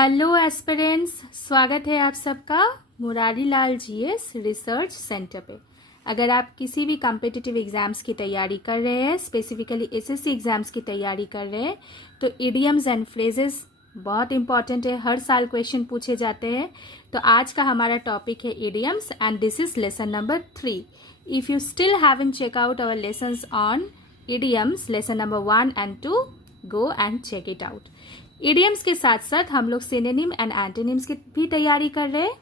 Hello aspirants, स्वागत है आप सबका Murari Lal GS research centre पे। अगर आप किसी भी कॉम्पिटिटिव एग्जाम्स की तैयारी कर रहे हैं, स्पेसिफिकली एसएससी एग्जाम्स की तैयारी कर रहे हैं, तो इडियम्स एंड फ्रेजेस बहुत इंपॉर्टेंट है। हर साल क्वेश्चन पूछे जाते हैं। तो आज का हमारा टॉपिक है idioms and this is lesson number 3। If you still haven't check out our lessons on idioms lesson number 1 and 2, go and check it out. Idioms के साथ साथ हम लोग सिनोनिम एंड एंटोनिम्स की भी तैयारी कर रहे हैं,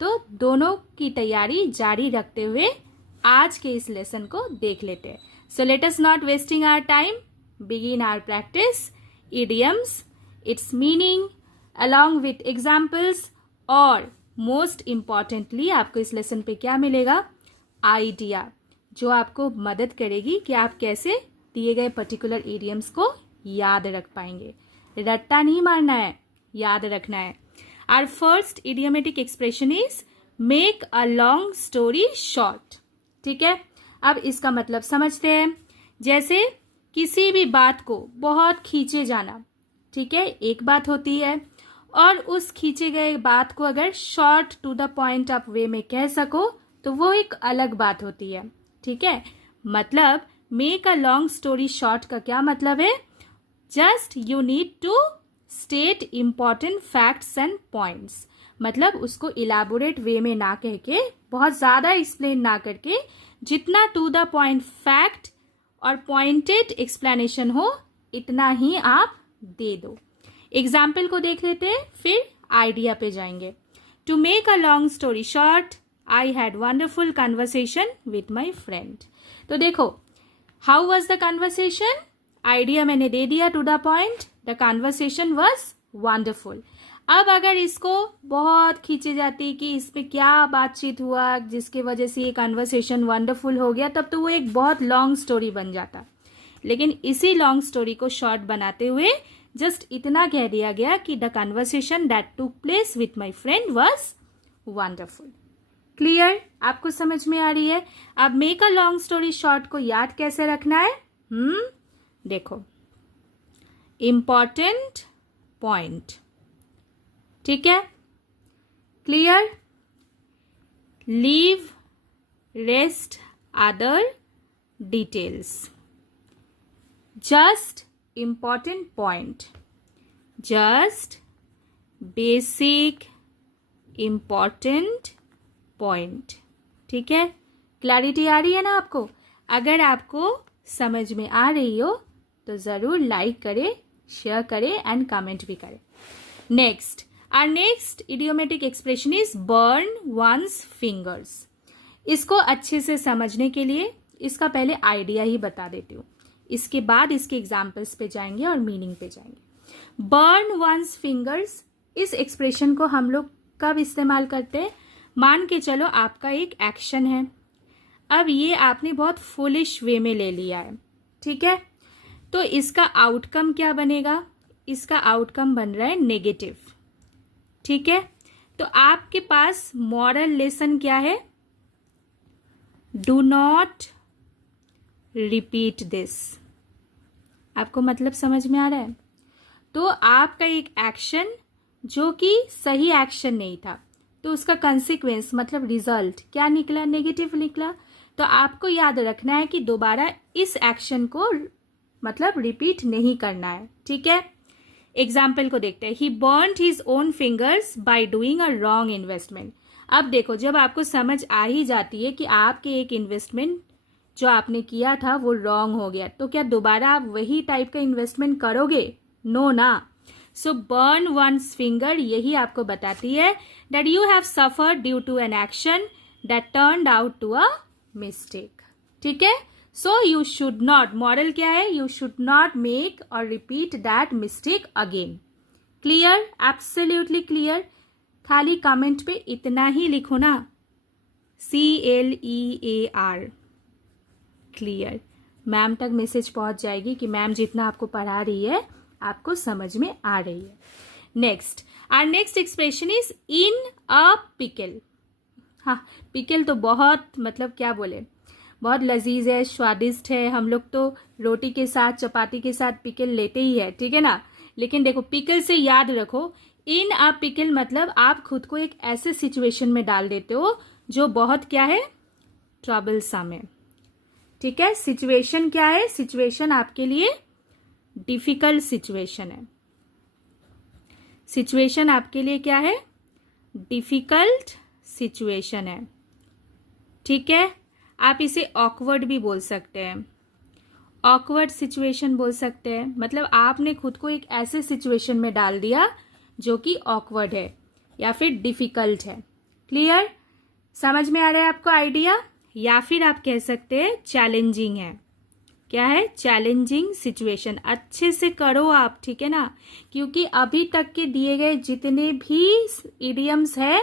तो दोनों की तैयारी जारी रखते हुए आज के इस लेसन को देख लेते हैं। So let us not wasting our time, begin our practice. Idioms, its meaning along with examples, और मोस्ट इम्पॉर्टेंटली आपको इस लेसन पे क्या मिलेगा? आइडिया, जो आपको मदद करेगी कि आप कैसे दिए गए पर्टिकुलर इडियम्स को याद रख पाएंगे। रट्टा नहीं मारना है, याद रखना है। Our first idiomatic expression is make a long story short. ठीक है, अब इसका मतलब समझते हैं। जैसे किसी भी बात को बहुत खींचे जाना, ठीक है, एक बात होती है, और उस खींचे गए बात को अगर शॉर्ट टू द पॉइंट आप वे में कह सको तो वो एक अलग बात होती है। ठीक है, मतलब make a long story short का क्या मतलब है? Just you need to state important facts and points, मतलब उसको इलाबोरेट वे में ना कह के, बहुत ज़्यादा एक्सप्लेन ना करके, जितना टू द पॉइंट फैक्ट और पॉइंटेड एक्सप्लेनेशन हो इतना ही आप दे दो। एग्जाम्पल को देख लेते हैं, फिर आइडिया पे जाएंगे। To make a long story short, I had wonderful conversation with my friend. तो देखो, how was the conversation? Idea मैंने दे दिया to the point, the conversation was wonderful. अब अगर इसको बहुत खींचे जाती कि इसमें क्या बातचीत हुआ जिसकी वजह से ये कन्वर्सेशन वंडरफुल हो गया, तब तो वो एक बहुत लॉन्ग स्टोरी बन जाता। लेकिन इसी लॉन्ग स्टोरी को शॉर्ट बनाते हुए जस्ट इतना कह दिया गया कि the conversation that took place with my friend was wonderful. Clear? आपको समझ में आ रही है? अब make a long story short को याद कैसे रखना है? देखो, इंपॉर्टेंट पॉइंट, ठीक है, clear, leave rest other details, just important point, just basic important point. ठीक है, क्लैरिटी आ रही है ना आपको? अगर आपको समझ में आ रही हो तो ज़रूर लाइक करें, शेयर करें एंड कमेंट भी करें। Next, our next idiomatic expression is burn one's fingers. इसको अच्छे से समझने के लिए इसका पहले आइडिया ही बता देती हूँ, इसके बाद इसके एग्जाम्पल्स पे जाएंगे और मीनिंग पे जाएंगे। बर्न वंस फिंगर्स, इस एक्सप्रेशन को हम लोग कब इस्तेमाल करते हैं? मान के चलो आपका एक एक्शन है, अब ये आपने बहुत फुलिश वे में ले लिया है, ठीक है, तो इसका आउटकम क्या बनेगा? इसका आउटकम बन रहा है नेगेटिव। ठीक है, तो आपके पास मॉरल लेसन क्या है? Do not repeat this. आपको मतलब समझ में आ रहा है? तो आपका एक एक्शन जो कि सही एक्शन नहीं था, तो उसका कंसिक्वेंस मतलब रिजल्ट क्या निकला? नेगेटिव निकला। तो आपको याद रखना है कि दोबारा इस एक्शन को मतलब रिपीट नहीं करना है। ठीक है, एग्जाम्पल को देखते हैं। He burned his own fingers by doing a wrong investment. अब देखो, जब आपको समझ आ ही जाती है कि आपके एक इन्वेस्टमेंट जो आपने किया था वो रॉन्ग हो गया, तो क्या दोबारा आप वही टाइप का इन्वेस्टमेंट करोगे? नो ना। सो बर्न वंस फिंगर यही आपको बताती है that you have suffered due to an action that turned out to a mistake. ठीक है, so you should not, moral क्या है? यू शुड नॉट मेक और repeat that mistake again. Clear? Absolutely clear. खाली कमेंट पे इतना ही लिखो ना, CLEAR, क्लियर। मैम तक मैसेज पहुंच जाएगी कि मैम जितना आपको पढ़ा रही है आपको समझ में आ रही है। Next, our next expression is in a pickle. हाँ, पिकल तो बहुत मतलब क्या बोले, बहुत लजीज है, स्वादिष्ट है। हम लोग तो रोटी के साथ, चपाती के साथ पिकल लेते ही है, ठीक है ना। लेकिन देखो, पिकल से याद रखो, इन अ पिकल मतलब आप खुद को एक ऐसे सिचुएशन में डाल देते हो जो बहुत क्या है, ट्रबलसम है। ठीक है, सिचुएशन क्या है, सिचुएशन आपके लिए डिफिकल्ट सिचुएशन है। सिचुएशन आपके लिए क्या है, डिफिकल्ट सिचुएशन है। ठीक है, आप इसे ऑकवर्ड भी बोल सकते हैं, ऑकवर्ड सिचुएशन बोल सकते हैं। मतलब आपने खुद को एक ऐसे सिचुएशन में डाल दिया जो कि ऑकवर्ड है या फिर डिफिकल्ट है। क्लियर, समझ में आ रहा है आपको आइडिया? या फिर आप कह सकते हैं चैलेंजिंग है। क्या है, चैलेंजिंग सिचुएशन। अच्छे से करो आप, ठीक है ना, क्योंकि अभी तक के दिए गए जितने भी इडियम्स है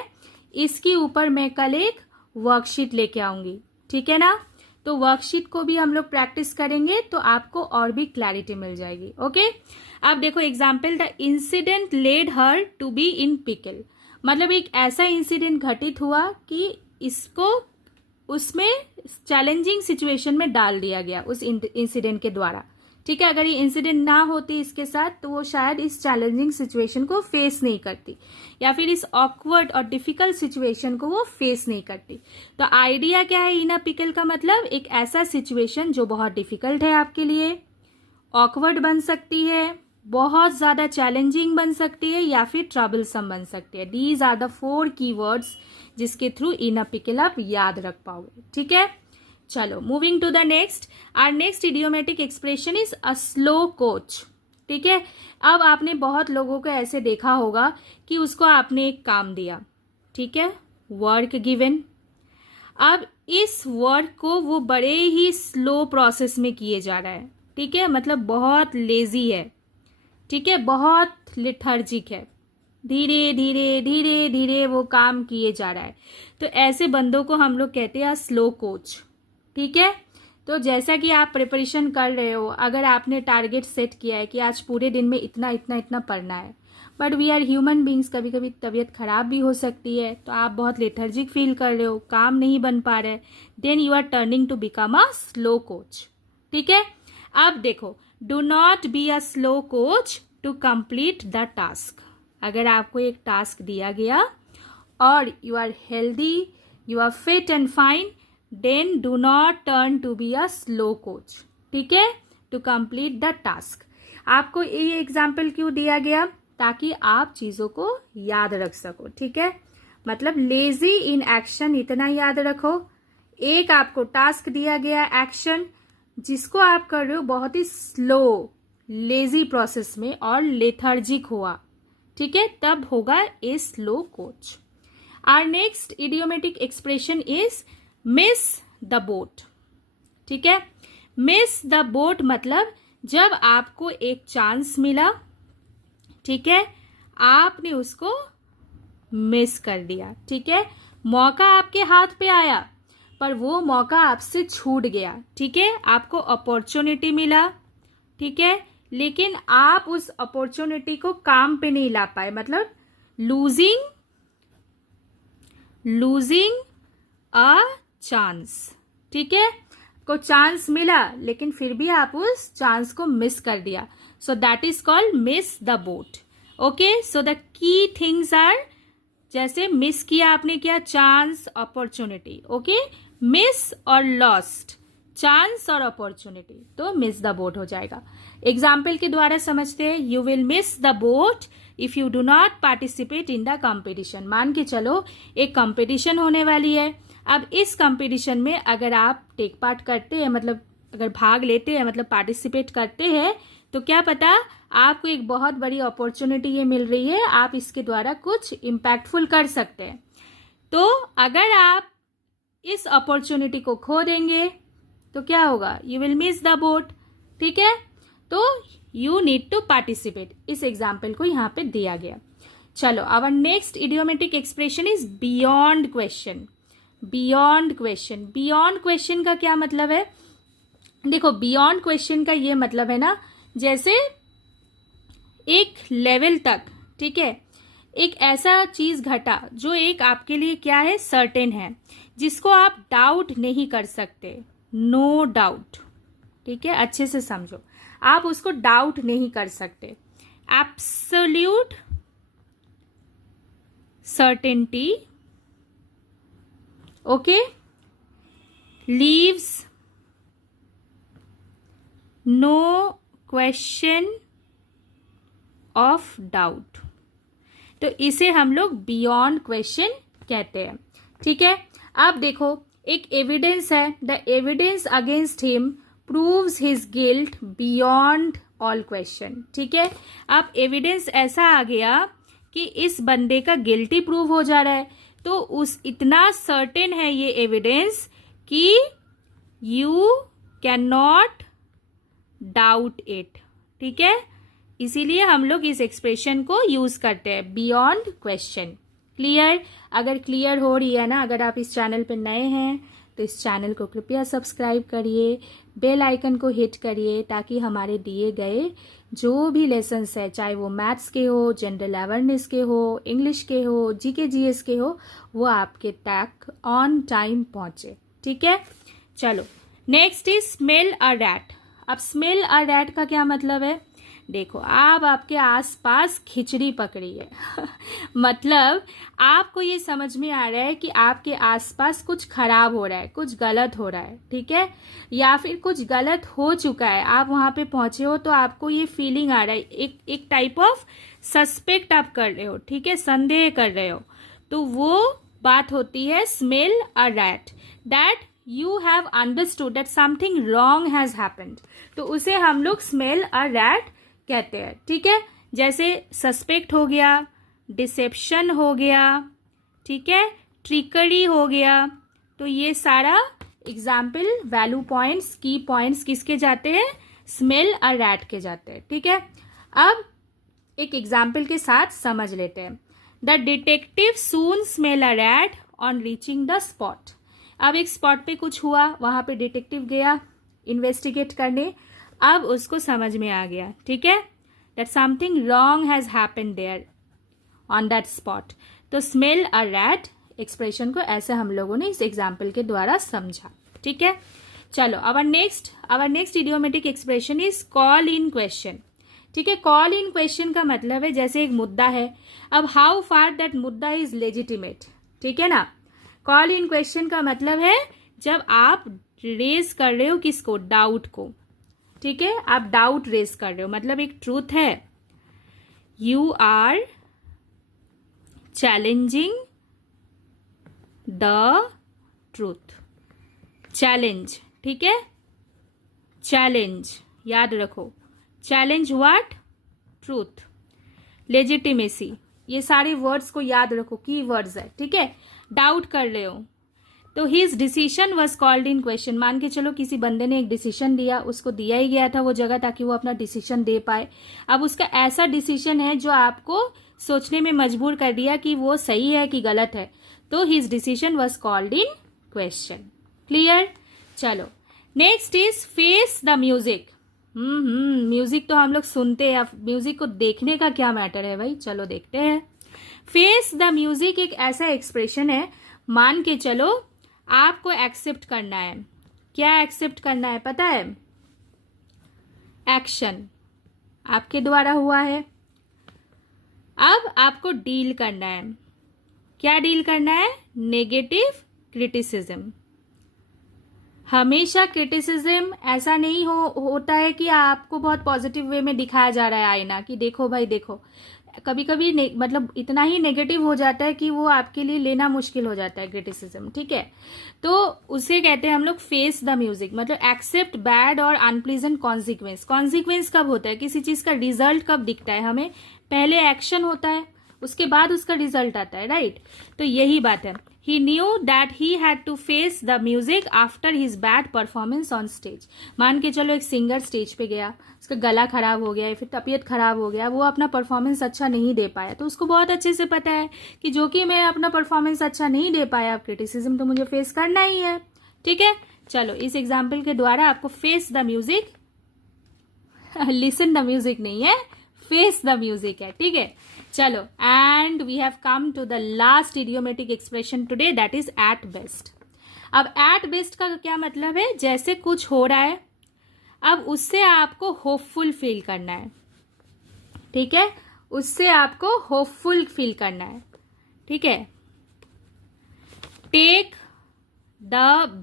इसके ऊपर मैं कल एक वर्कशीट लेके आऊंगी, ठीक है ना। तो वर्कशीट को भी हम लोग प्रैक्टिस करेंगे तो आपको और भी क्लैरिटी मिल जाएगी। ओके, अब देखो example, the incident led her to be in pickle. मतलब एक ऐसा इंसिडेंट घटित हुआ कि इसको उसमें चैलेंजिंग सिचुएशन में डाल दिया गया उस इंसिडेंट के द्वारा। ठीक है, अगर ये इंसिडेंट ना होती इसके साथ तो वो शायद इस चैलेंजिंग सिचुएशन को फेस नहीं करती या फिर इस ऑकवर्ड और डिफिकल्ट सिचुएशन को वो फेस नहीं करती। तो आइडिया क्या है, इन अ पिकल का मतलब एक ऐसा सिचुएशन जो बहुत डिफिकल्ट है आपके लिए, ऑकवर्ड बन सकती है, बहुत ज्यादा चैलेंजिंग बन सकती है या फिर ट्रबलसम बन सकती है। दीज आर द 4 कीवर्ड्स जिसके थ्रू इन अ पिकल आप याद रख पाओगे। ठीक है, चलो moving to the next. Our next idiomatic expression is a slow coach. ठीक है, अब आपने बहुत लोगों को ऐसे देखा होगा कि उसको आपने एक काम दिया, ठीक है, वर्क गिवन। अब इस वर्क को वो बड़े ही स्लो प्रोसेस में किए जा रहा है। ठीक है, मतलब बहुत लेजी है, ठीक है, बहुत लिथर्जिक है, धीरे धीरे धीरे धीरे वो काम किए जा रहा है। तो ऐसे बंदों को हम लोग कहते हैं स्लो कोच। ठीक है, तो जैसा कि आप प्रिपरेशन कर रहे हो, अगर आपने टारगेट सेट किया है कि आज पूरे दिन में इतना इतना इतना पढ़ना है, but we are human beings, कभी कभी तबीयत खराब भी हो सकती है, तो आप बहुत लेथर्जिक फील कर रहे हो, काम नहीं बन पा रहा है, then you are turning to become a slow coach. ठीक है, अब देखो, do not be a slow coach to complete the task. अगर आपको एक टास्क दिया गया और you are healthy, you are fit and fine, then do not turn to be a slow coach. ठीक है, टू कंप्लीट द टास्क। आपको ये एग्जाम्पल क्यों दिया गया, ताकि आप चीजों को याद रख सको। ठीक है, मतलब लेजी इन एक्शन, इतना याद रखो। एक आपको टास्क दिया गया एक्शन जिसको आप कर रहे हो बहुत ही स्लो लेजी प्रोसेस में और लेथर्जिक हुआ, ठीक है, तब होगा a slow coach. Our next idiomatic expression is miss the boat. ठीक है, मिस द बोट मतलब जब आपको एक चांस मिला, ठीक है, आपने उसको मिस कर दिया। ठीक है, मौका आपके हाथ पे आया पर वो मौका आपसे छूट गया। ठीक है, आपको अपॉर्चुनिटी मिला, ठीक है, लेकिन आप उस अपॉर्चुनिटी को काम पे नहीं ला पाए, मतलब लूजिंग अ चांस। ठीक है, को चांस मिला लेकिन फिर भी आप उस चांस को मिस कर दिया, so that is called miss the boat. Okay, so the key things are, जैसे मिस किया आपने, क्या, चांस, अपॉर्चुनिटी। ओके, मिस और लॉस्ट, चांस और अपॉर्चुनिटी, तो मिस द बोट हो जाएगा। एग्जाम्पल के द्वारा समझते हैं, you will miss the boat if you do not participate in the competition. मान के चलो एक कंपटीशन होने वाली है, अब इस कंपटीशन में अगर आप टेक पार्ट करते हैं, मतलब अगर भाग लेते हैं, मतलब पार्टिसिपेट करते हैं, तो क्या पता आपको एक बहुत बड़ी अपॉर्चुनिटी ये मिल रही है, आप इसके द्वारा कुछ इम्पैक्टफुल कर सकते हैं। तो अगर आप इस अपॉर्चुनिटी को खो देंगे तो क्या होगा, you will miss the boat. ठीक है, तो यू नीड टू पार्टिसिपेट, इस एग्जाम्पल को यहाँ पे दिया गया। चलो, our next idiomatic expression is beyond question. Beyond question, beyond question का क्या मतलब है, देखो बियॉन्ड क्वेश्चन का ये मतलब है ना, जैसे एक लेवल तक, ठीक है, एक ऐसा चीज घटा जो एक आपके लिए क्या है, सर्टेन है, जिसको आप डाउट नहीं कर सकते, नो डाउट। ठीक है, अच्छे से समझो, आप उसको डाउट नहीं कर सकते। Absolute certainty, okay, leaves no question of doubt। तो इसे हम लोग बियॉन्ड क्वेश्चन कहते हैं। ठीक है, अब देखो एक एविडेंस है, the evidence against him proves his guilt beyond all question. ठीक है, अब एविडेंस ऐसा आ गया कि इस बंदे का गिल्टी प्रूव हो जा रहा है, तो उस इतना सर्टेन है ये एविडेंस कि you can not doubt it. ठीक है, इसीलिए हम लोग इस एक्सप्रेशन को यूज करते हैं, बियॉन्ड क्वेश्चन। क्लियर? अगर क्लियर हो रही है ना, अगर आप इस चैनल पर नए हैं तो इस चैनल को कृपया सब्सक्राइब करिए, बेल आइकन को हिट करिए, ताकि हमारे दिए गए जो भी लेसन्स है, चाहे वो मैथ्स के हो, जनरल अवेयरनेस के हो, इंग्लिश के हो, जीके जीएस के हो, वो आपके तक ऑन टाइम पहुंचे। ठीक है, चलो next is smell a rat. अब स्मेल अ रैट का क्या मतलब है? देखो, आप आपके आसपास खिचड़ी पकड़ी है मतलब आपको ये समझ में आ रहा है कि आपके आसपास कुछ खराब हो रहा है, कुछ गलत हो रहा है। ठीक है, या फिर कुछ गलत हो चुका है, आप वहां पे पहुंचे हो तो आपको ये फीलिंग आ रहा है, एक टाइप ऑफ सस्पेक्ट आप कर रहे हो। ठीक है, संदेह कर रहे हो, तो वो बात होती है smell a rat, that you have understood that something wrong has happened. तो उसे हम लोग स्मेल अ रैट कहते हैं। ठीक है, जैसे सस्पेक्ट हो गया, डिसेप्शन हो गया, ठीक है, ट्रिकरी हो गया, तो ये सारा एग्जाम्पल वैल्यू पॉइंट्स, की पॉइंट्स किसके जाते हैं? स्मेल अ रैट के जाते हैं। ठीक है, अब एक एग्जाम्पल के साथ समझ लेते हैं। The detective soon smell a rat on reaching the spot. अब एक स्पॉट पे कुछ हुआ, वहां पे डिटेक्टिव गया इन्वेस्टिगेट करने, अब उसको समझ में आ गया, ठीक है, that something wrong has happened there on that spot. तो स्मेल अ रैट एक्सप्रेशन को ऐसे हम लोगों ने इस एग्जाम्पल के द्वारा समझा। ठीक है, चलो our next idiomatic expression is call in question. ठीक है, कॉल इन क्वेश्चन का मतलब है जैसे एक मुद्दा है, अब हाउ फार दैट मुद्दा इज लेजिटिमेट। ठीक है ना, कॉल इन क्वेश्चन का मतलब है जब आप रेज कर रहे हो किसको? डाउट को। ठीक है, आप डाउट रेज कर रहे हो, मतलब एक ट्रूथ है, you are challenging the truth. Challenge, ठीक है, चैलेंज याद रखो, चैलेंज व्हाट? ट्रूथ। लेजिटिमेसी, ये सारे वर्ड्स को याद रखो, की वर्ड्स है। ठीक है, डाउट कर रहे हो तो his decision was called in question. मान के चलो किसी बंदे ने एक डिसीजन दिया, उसको दिया ही गया था वो जगह ताकि वो अपना डिसीजन दे पाए। अब उसका ऐसा डिसीजन है जो आपको सोचने में मजबूर कर दिया कि वो सही है कि गलत है, तो his decision was called in question. Clear? चलो next is face the music. Music तो हम लोग सुनते हैं, म्यूजिक को देखने का क्या मैटर है भाई, चलो देखते हैं। फेस द म्यूजिक एक ऐसा एक्सप्रेशन है, मान के चलो आपको एक्सेप्ट करना है। क्या एक्सेप्ट करना है पता है? एक्शन आपके द्वारा हुआ है, अब आपको डील करना है। क्या डील करना है? Negative criticism. हमेशा क्रिटिसिज्म ऐसा नहीं होता है कि आपको बहुत पॉजिटिव वे में दिखाया जा रहा है आईना, कि देखो भाई देखो। कभी कभी मतलब इतना ही नेगेटिव हो जाता है कि वो आपके लिए लेना मुश्किल हो जाता है क्रिटिसिज्म। ठीक है, तो उसे कहते हैं हम लोग फेस द म्यूजिक, मतलब एक्सेप्ट बैड और अनप्लीजेंट कॉन्सिक्वेंस। कॉन्सिक्वेंस कब होता है? किसी चीज का रिजल्ट कब दिखता है हमें? पहले एक्शन होता है, उसके बाद उसका रिजल्ट आता है, राइट? तो यही बात है। He knew that he had to face the music after his bad performance on stage. मान के चलो एक सिंगर स्टेज पे गया, उसका गला खराब हो गया या फिर तबीयत खराब हो गया, वो अपना परफॉर्मेंस अच्छा नहीं दे पाया, तो उसको बहुत अच्छे से पता है कि जो कि मैं अपना परफॉर्मेंस अच्छा नहीं दे पाया, क्रिटिसिज्म तो मुझे फेस करना ही है। ठीक है, चलो इस एग्जाम्पल के द्वारा आपको face the music, listen the music नहीं है, फेस द म्यूजिक है। ठीक है, चलो and we have come to the last idiomatic expression today, that is at best. अब एट बेस्ट का क्या मतलब है? जैसे कुछ हो रहा है, अब उससे आपको होपफुल फील करना है। ठीक है, उससे आपको होपफुल फील करना है। ठीक है, टेक द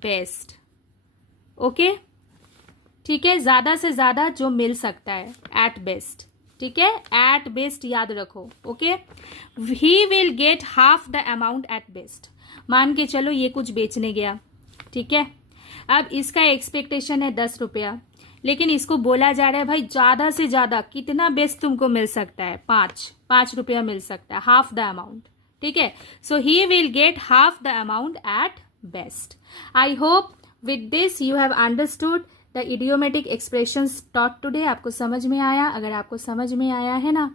बेस्ट, ओके, ठीक है, ज्यादा से ज्यादा जो मिल सकता है, एट बेस्ट, ठीक है, एट बेस्ट याद रखो, okay. He will get half the amount at best, मान के चलो ये कुछ बेचने गया, ठीक है, अब इसका एक्सपेक्टेशन है 10 रुपया, लेकिन इसको बोला जा रहा है भाई ज्यादा से ज्यादा कितना बेस्ट तुमको मिल सकता है, 5 रुपया मिल सकता है, हाफ द अमाउंट, ठीक है। So he will get half the amount at best. I hope with this you have understood the idiomatic expressions taught today. आपको समझ में आया? अगर आपको समझ में आया है ना,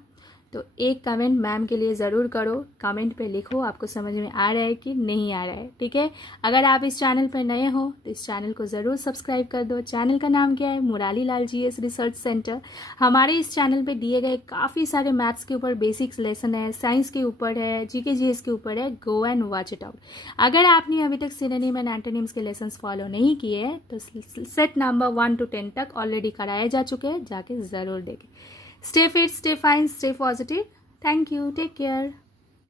तो एक कमेंट मैम के लिए ज़रूर करो, कमेंट पे लिखो आपको समझ में आ रहा है कि नहीं आ रहा है, ठीक है। अगर आप इस चैनल पर नए हो तो इस चैनल को ज़रूर सब्सक्राइब कर दो। चैनल का नाम क्या है? Murari Lal GS research centre. हमारे इस चैनल पे दिए गए काफ़ी सारे मैथ्स के ऊपर बेसिक्स लेसन है, साइंस के ऊपर है, जीके जीएस के ऊपर है। Go and watch it out. अगर आपने अभी तक सिनोनिम एंड एंटोनिम्स के लेसन फॉलो नहीं किए तो सेट नंबर 1 to 10 तक ऑलरेडी कराए जा चुके हैं, जाके ज़रूर देखें। Stay fit, stay fine, stay positive. Thank you. Take care.